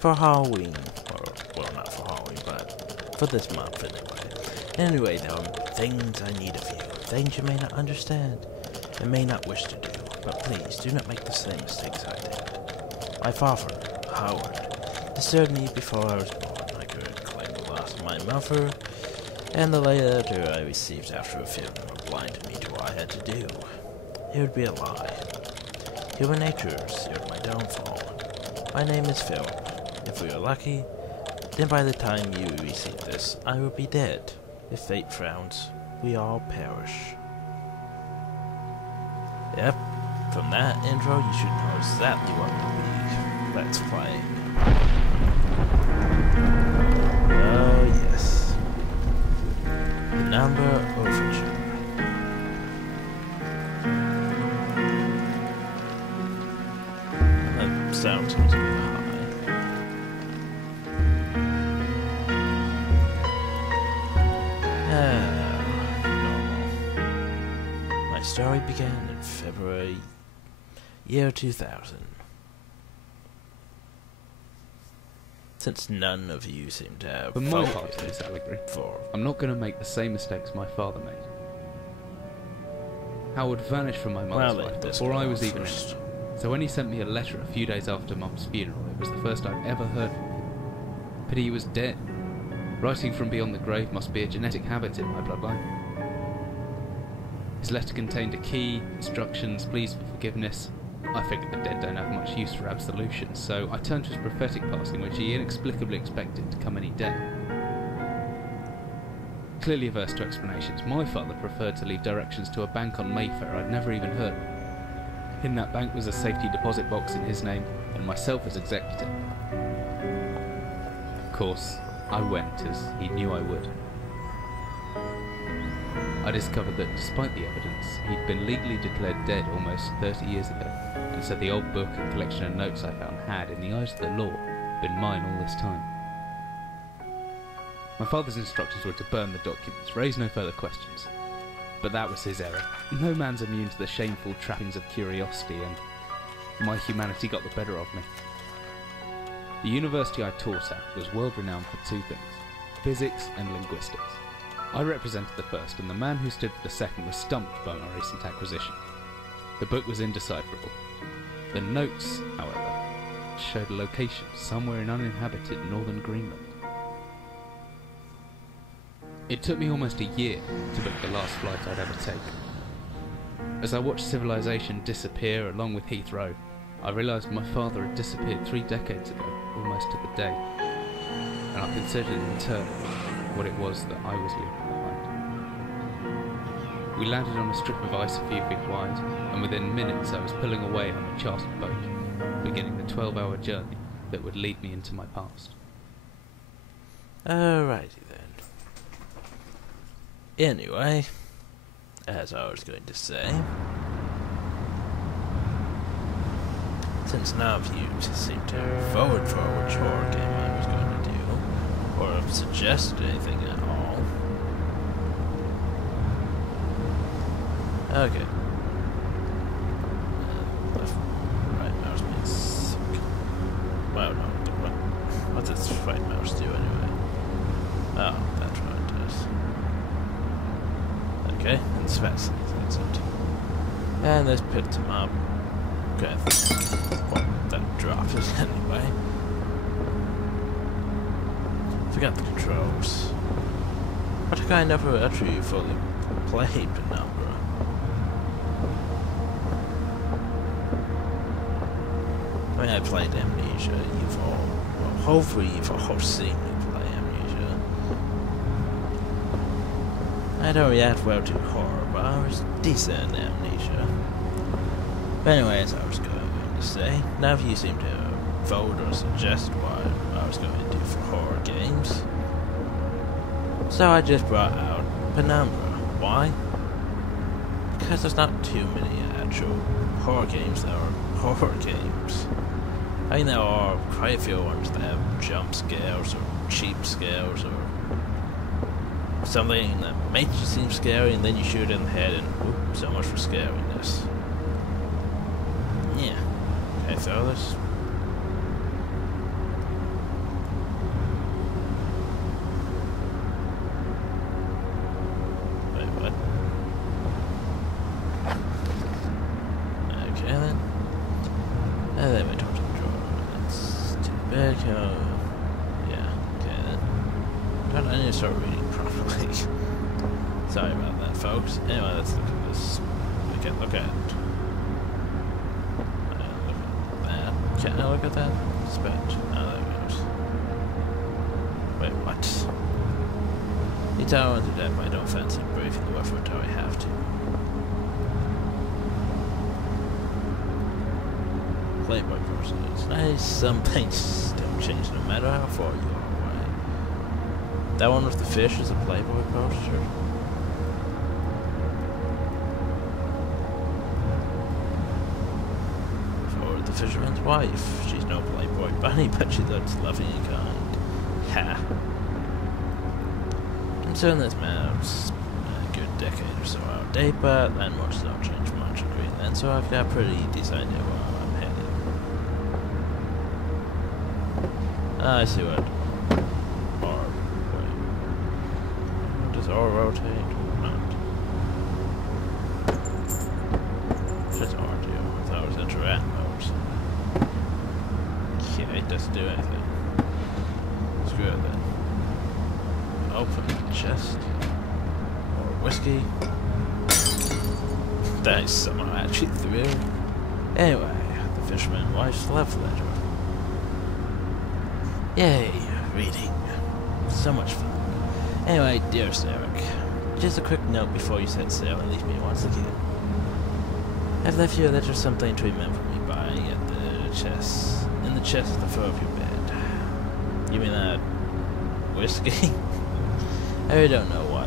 for Halloween, or, well, not for Halloween, but for this month anyway. Anyway, there are things I need of you, things you may not understand, and may not wish to do, but please, do not make the same mistakes I did. My father, Howard, disturbed me before I was born. I could claim the loss of my mother, and the letter I received after a funeral blinded me to what I had to do. It would be a lie. Human nature sealed my downfall. My name is Philip. If we are lucky, then by the time you receive this, I will be dead. If fate frowns, we all perish. Yep, from that intro you should know exactly what will be Let's Play. Oh yes. Penumbra Overture. That sound seems a bit high. My story began in February, year 2000. Since none of you seem to have For my part of this allegory, I'm not going to make the same mistakes my father made. Howard vanished from my mum's life before I was even in it. So when he sent me a letter a few days after Mum's funeral, it was the first I'd ever heard from him. Pity he was dead. Writing from beyond the grave must be a genetic habit in my bloodline. His letter contained a key, instructions, pleas for forgiveness. I figured the dead don't have much use for absolution, so I turned to his prophetic passing, which he inexplicably expected to come any day. Clearly averse to explanations, my father preferred to leave directions to a bank on Mayfair I'd never even heard of. In that bank was a safety deposit box in his name, and myself as executor. Of course, I went, as he knew I would. I discovered that despite the evidence, he'd been legally declared dead almost 30 years ago, and so the old book and collection of notes I found had, in the eyes of the law, been mine all this time. My father's instructions were to burn the documents, raise no further questions. But that was his error. No man's immune to the shameful trappings of curiosity, and my humanity got the better of me. The university I taught at was world renowned for two things: physics and linguistics. I represented the first, and the man who stood for the second was stumped by my recent acquisition. The book was indecipherable. The notes, however, showed a location somewhere in uninhabited northern Greenland. It took me almost a year to book the last flight I'd ever take. As I watched civilization disappear along with Heathrow, I realised my father had disappeared 3 decades ago, almost to the day, and I considered in turn what it was that I was leaving behind. We landed on a strip of ice a few feet wide, and within minutes I was pulling away on a chartered boat, beginning the 12-hour journey that would lead me into my past. Alrighty then. Anyway, as I was going to say, since none of you seem to vote for which horror game I was going to do, or have suggested anything at all. Okay. Left, right mouse means sync. Well, no, what does right mouse do anyway? Oh, that's what it does. Okay, and Svetsky, that's it. And let's pick them up. Okay, well, that dropped it anyway. Forgot the controls. I think I never actually fully played Penumbra. I mean, I played Amnesia, well, hopefully you've all seen me play Amnesia. I don't react well to horror, but I was decent in Amnesia. But anyways, I was going to say, none of you seem to vote or suggest what I was going to do for horror games. So I just brought out Penumbra. Why? Because there's not too many actual horror games that are horror games. I mean, there are quite a few ones that have jump scares or cheap scares or something that makes you seem scary and then you shoot it in the head and whoop, so much for scariness. Yeah. Can I throw this? Yeah, okay then. I need to start reading properly. Sorry about that, folks. Anyway, let's look at this. Look at it. Look at that. Can I look at that? Spent. Oh, there it goes. Wait, what? You tell me to death, but I don't fancy braving the weapon until I have to. Playboy personage. Nice. Some things don't change no matter how far you are away. That one with the fish is a Playboy poster. For the fisherman's wife. She's no Playboy bunny, but she looks loving and kind. Ha. Considering this map's a good decade or so out of date, but landmarks don't change much in Greenland, so I've got a pretty decent idea where I'm headed. I see what R. Wait. Does R rotate or not? It's just R do. I thought it was interact mode. Yeah, it doesn't do anything. Screw it then. Open the chest. Or whiskey. That is somehow actually through. Anyway, the fisherman's wife's love letter. Yay, reading. So much fun. Anyway, dearest Eric, just a quick note before you set sail and leave me once again. I've left you a letter, something to remember me by at the chest, in the chest at the foot of your bed. You mean that whiskey? I really don't know why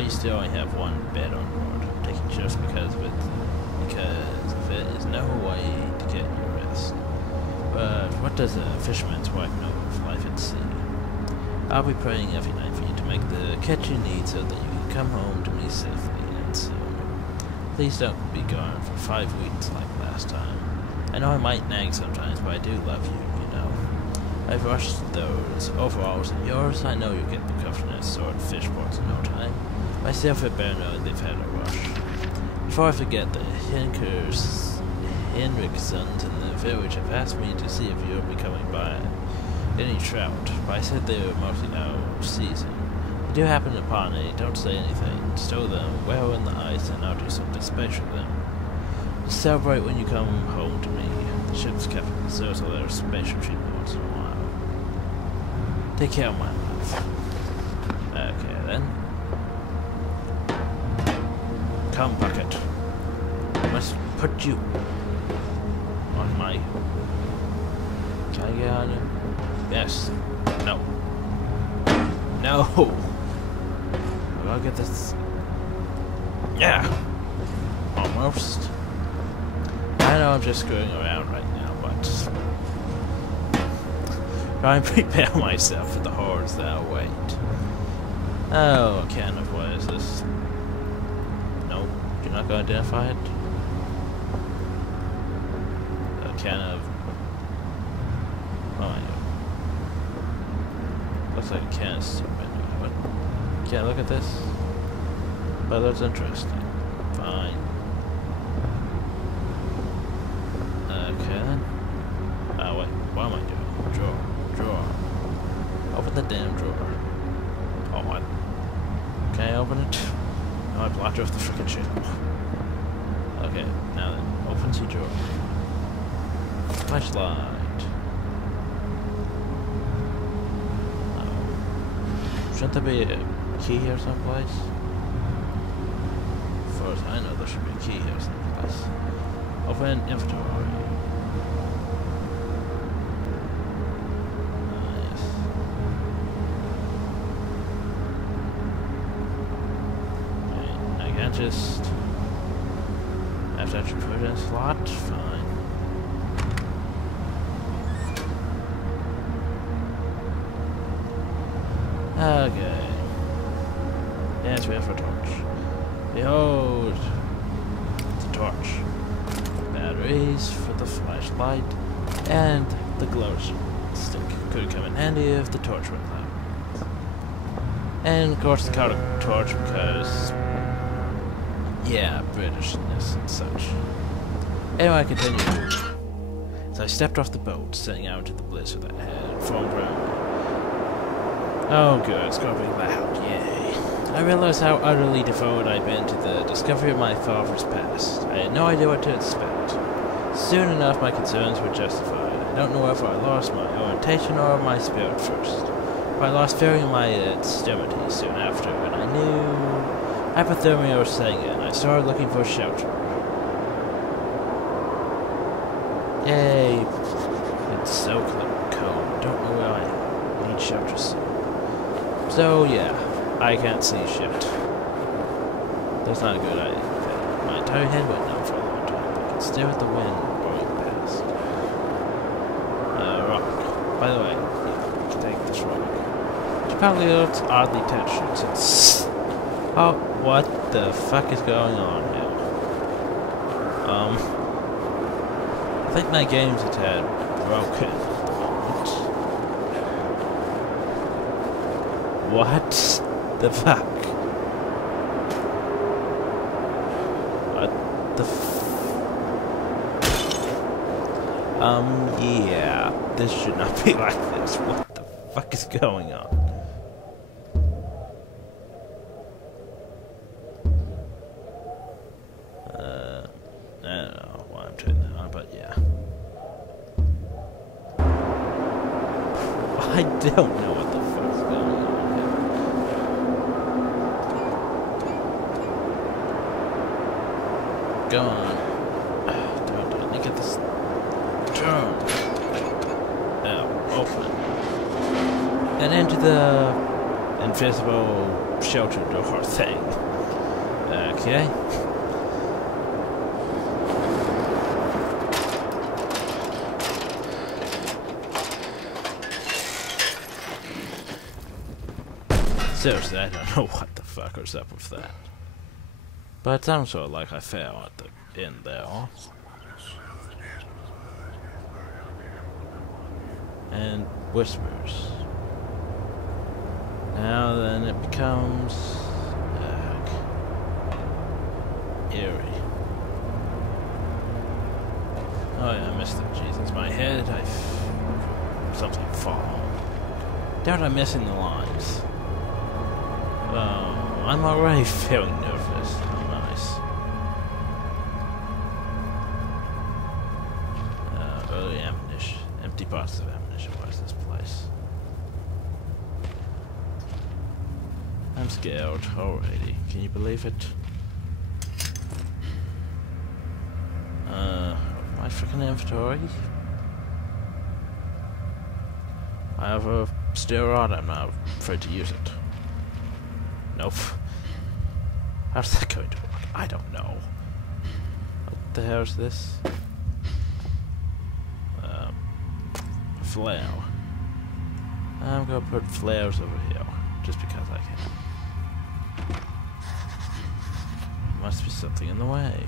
you still only have one bed on board. I'm taking just because of it is no way to get your rest. But what does a fisherman's wife know of life at sea? I'll be praying every night for you to make the catch you need so that you can come home to me safely and soon. Please don't be gone for 5 weeks like last time. I know I might nag sometimes, but I do love you, you know. I've rushed those overalls of yours. I know you'll get the cuffness sword fish ports in no time. Myself had better know they've had a rush. Before I forget, the Henriksons in the village have asked me to see if you'll be coming by any trout, but I said they were mostly out of season. If you do happen upon any, don't say anything. Stow them well in the ice and I'll do something special with them. Just celebrate when you come home to me. The ship's captain deserves a little special treatment once in a while. Take care of my life. Okay then. Come, bucket. I must put you on my... Can I get on you? Yes. No. No! I'll get this... Yeah! Almost. I know I'm just screwing around right now, but... try and prepare myself for the horrors that await. Oh, a can of what is this? Nope. You're not going to identify it? A can of... Oh my god. Looks like a can of soup. But can't look at this? But that's interesting. Fine. Okay then. Oh wait, what am I doing? Drawer. Open the damn drawer. Oh what? Can I open it? No, I blocked off the frickin' shit. Okay, now then, open the drawer. Flashlight. Shouldn't there be a key here someplace? As far as I know, there should be a key here someplace. Open inventory. Nice. Okay, I can't just... I have to actually put it in a slot? Fine. Okay. Yes, we have a torch. Behold! It's a torch. Batteries for the flashlight, and the glow stick. Could come in handy if the torch went out. And of course the counter torch because... yeah, Britishness and such. Anyway, I continue. as I stepped off the boat, setting out into the blizzard that had formed around me. Oh good, it's gonna be loud, yay. I realized how utterly devoted I'd been to the discovery of my father's past. I had no idea what to expect. Soon enough, my concerns were justified. I don't know if I lost my orientation or my spirit first. But I lost fearing in my extremity soon after, and I knew hypothermia was setting in. I started looking for shelter. Yay! It's so cold. Don't know where I need shelter soon. So yeah, I can't see shit. That's not a good idea. My entire head went numb for a long time. I could stare at the wind blowing past. Rock. By the way, yeah, take this rock. It probably looks oddly textured since... Oh, what the fuck is going on now? I think my game's a tad broken. What the fuck? What the yeah, this should not be like this. What the fuck is going on? I don't know why I'm turning that on, but yeah. I don't know what the fuck's going on here. Go on. Don't let me get this turn. Oh, open. And into the invisible shelter door thing. Okay. Seriously, I don't know what the fuck was up with that. But it sounds sort of like I fell at the end there. And whispers. Now then it becomes... eerie. Oh yeah, I missed it. Jesus, my head, something fall. Doubt I'm missing the lines. I'm already feeling nervous. Oh, nice. Early ammunition. Empty boxes of ammunition. What is this place? I'm scared. Alrighty. Can you believe it? My freaking inventory? I have a steroid. I'm not afraid to use it. Nope. How's that going to work? I don't know. What the hell is this? Flare. I'm gonna put flares over here, just because I can. Must be something in the way.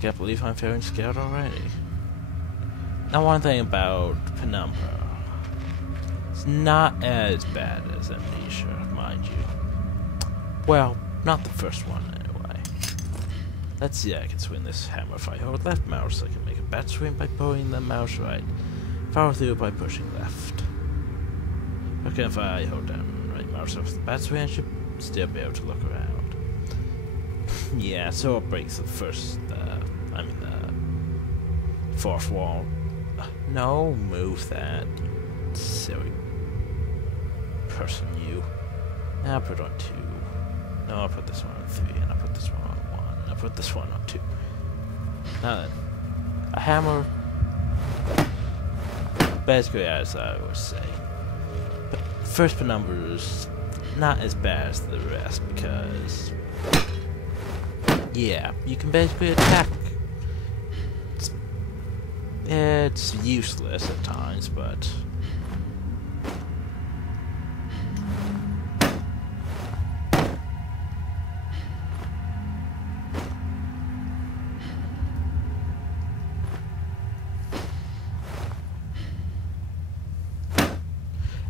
Can't believe I'm feeling scared already. Now one thing about Penumbra. It's not as bad as Amnesia, mind you. Well, not the first one, anyway. Let's see, I can swing this hammer. If I hold left mouse, I can make a bat swing by pulling the mouse right. Follow through by pushing left. Okay, if I hold down right mouse with the bat swing, I should still be able to look around. Yeah, so it breaks the first, the fourth wall. No, move that, you silly person, you. Now I'll put on 2. No, I'll put this one on 3, and I'll put this one on 1, and I'll put this one on 2. Now then, a hammer, basically as I was saying. But the first Penumbra is not as bad as the rest, because, yeah, you can basically attack. It's useless at times, but...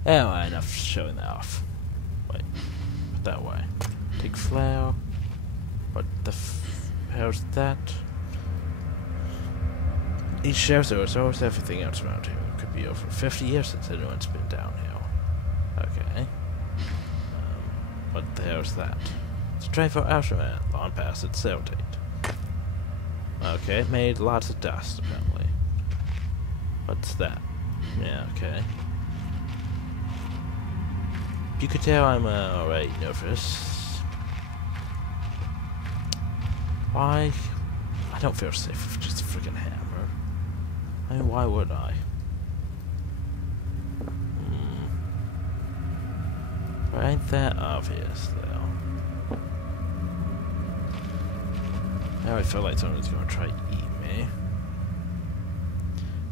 Anyway, enough showing that off. Wait, put that way. Take flare. What the how's that? Each sheriff's there's always everything else around here. It could be over 50 years since anyone's been down here. Okay. What the hell's that? It's a train for Asherman, long past its sale date. Okay, it made lots of dust, apparently. What's that? Yeah, okay. You could tell I'm already nervous. Why? I don't feel safe with just a freaking hammer. I mean, why would I? Ain't that obvious, though? Now I feel like someone's gonna try to eat me.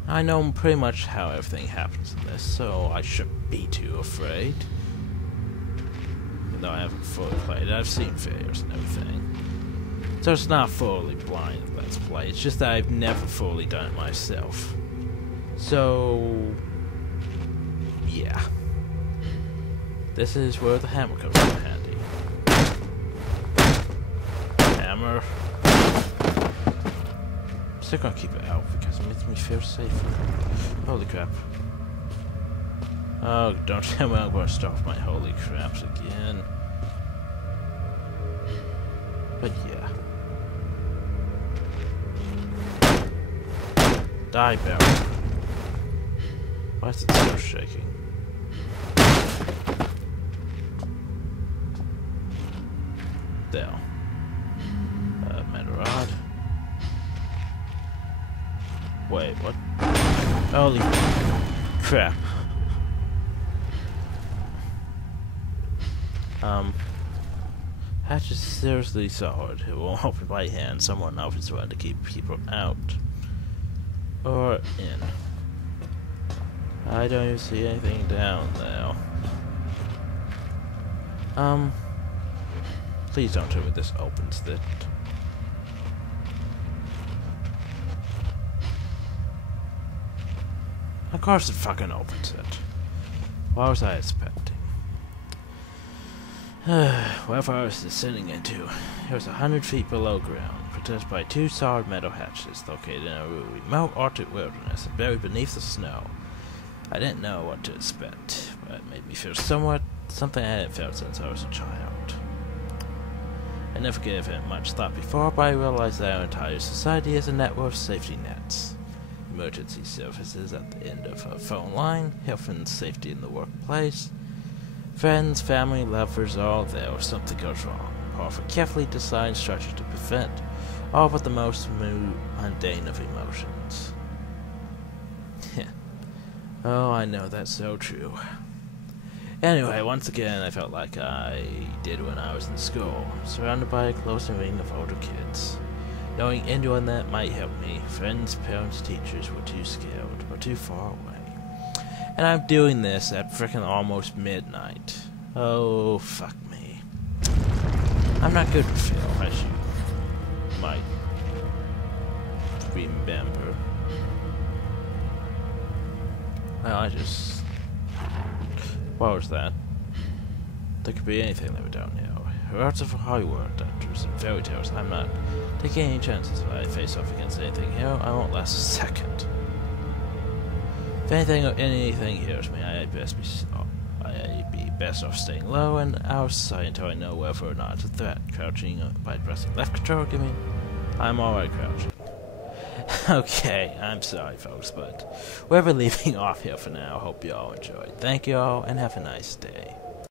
I know pretty much how everything happens in this, so I shouldn't be too afraid. Even though I haven't fully played it, I've seen failures and everything. So it's not fully blind Let's Play, it's just that I've never fully done it myself. So... yeah. This is where the hammer comes in handy. Hammer. I'm still gonna keep it out because it makes me feel safer. Holy crap. Oh, don't tell me I'm gonna stop my holy craps again. But yeah. Die, barrel. Why is it so shaking? There. Metal rod. Wait, what? Holy crap. Hatch is seriously solid. It won't open by hand. Someone offers one to keep people out. Or in. I don't even see anything down there. Please don't tell me this opens it. Of course it fucking opens it. What was I expecting? Whatever I was descending into, it was 100 feet below ground, protected by 2 solid metal hatches located in a remote Arctic wilderness and buried beneath the snow. I didn't know what to expect, but it made me feel something I hadn't felt since I was a child. I never gave it much thought before, but I realized that our entire society is a network of safety nets. Emergency services at the end of a phone line, health and safety in the workplace, friends, family, lovers, all there if something goes wrong, all for carefully designed structure to prevent all but the most mundane of emotions. Oh, I know, that's so true. Anyway, once again, I felt like I did when I was in school, surrounded by a close ring of older kids. Knowing anyone that might help me, friends, parents, teachers were too scared, or too far away. And I'm doing this at frickin' almost midnight. Oh, fuck me. I'm not good with film, as you might remember. Well, I just... what was that? There could be anything that we don't know. Heroes of Hollywood, adventures, and fairy tales. I'm not taking any chances. If I face off against anything here, I won't last a second. If anything or anything hears me, I'd be best off staying low and out of sight until I know whether or not it's a threat. Crouching by pressing left control, I'm alright crouching. Okay, I'm sorry folks, but we're leaving off here for now. Hope you all enjoyed. Thank you all, and have a nice day.